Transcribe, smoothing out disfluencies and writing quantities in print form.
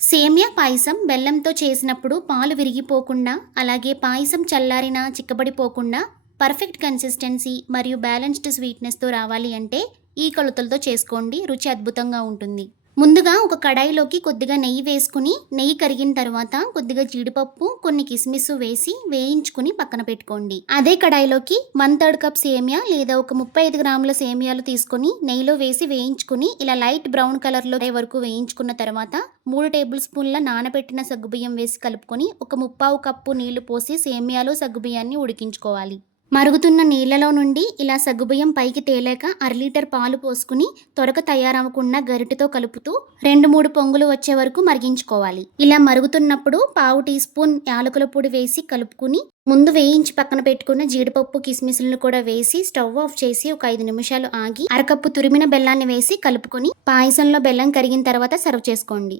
సేమియా పాయసం బెల్లంతో చేసినప్పుడు పాలు విరిగిపోకుండా, అలాగే పాయసం చల్లారినా చిక్కబడిపోకుండా పర్ఫెక్ట్ కన్సిస్టెన్సీ మరియు బ్యాలెన్స్డ్ స్వీట్‌నెస్‌తో రావాలి అంటే ఈ కొలతలతో చేసుకోండి. రుచి అద్భుతంగా ఉంటుంది. ముందుగా ఒక కడాయిలోకి కొద్దిగా నెయ్యి వేసుకుని, నెయ్యి కరిగిన తర్వాత కొద్దిగా జీడిపప్పు, కొన్ని కిస్మిస్ వేసి వేయించుకుని పక్కన పెట్టుకోండి. అదే కడాయిలోకి 1/3 కప్ సేమియా లేదా ఒక 35 గ్రాముల సేమియాలు తీసుకొని నెయ్యిలో వేసి వేయించుకుని ఇలా లైట్ బ్రౌన్ కలర్‌లో అయ్యే వరకు వేయించుకున్న తర్వాత 3 టేబుల్ స్పూన్ల నానబెట్టిన సగ్గుబియ్యం వేసి కలుపుకొని ఒక 3/4 కప్పు నీళ్లు పోసి సేమియాలు, సగ్గుబియ్యాన్ని ఉడికించుకోవాలి. మరుగుతున్న నీళ్లలో నుండి ఇలా సగ్గుబియ్యం పైకి తేలాక అర లీటర్ పాలు పోసుకుని త్వరగా తయారవకుండా గరిటెతో కలుపుతూ 2-3 పొంగులు వచ్చే వరకు మరిగించుకోవాలి. ఇలా మరుగుతున్నప్పుడు పావు టీ స్పూన్ యాలకుల పొడి వేసి కలుపుకుని ముందు వేయించి పక్కన పెట్టుకున్న జీడిపప్పు, కిస్మిస్లను కూడా వేసి స్టవ్ ఆఫ్ చేసి ఒక 5 నిమిషాలు ఆగి అరకప్పు తురిమిన బెల్లాన్ని వేసి కలుపుకొని పాయసంలో బెల్లం కరిగిన తర్వాత సర్వ్ చేసుకోండి.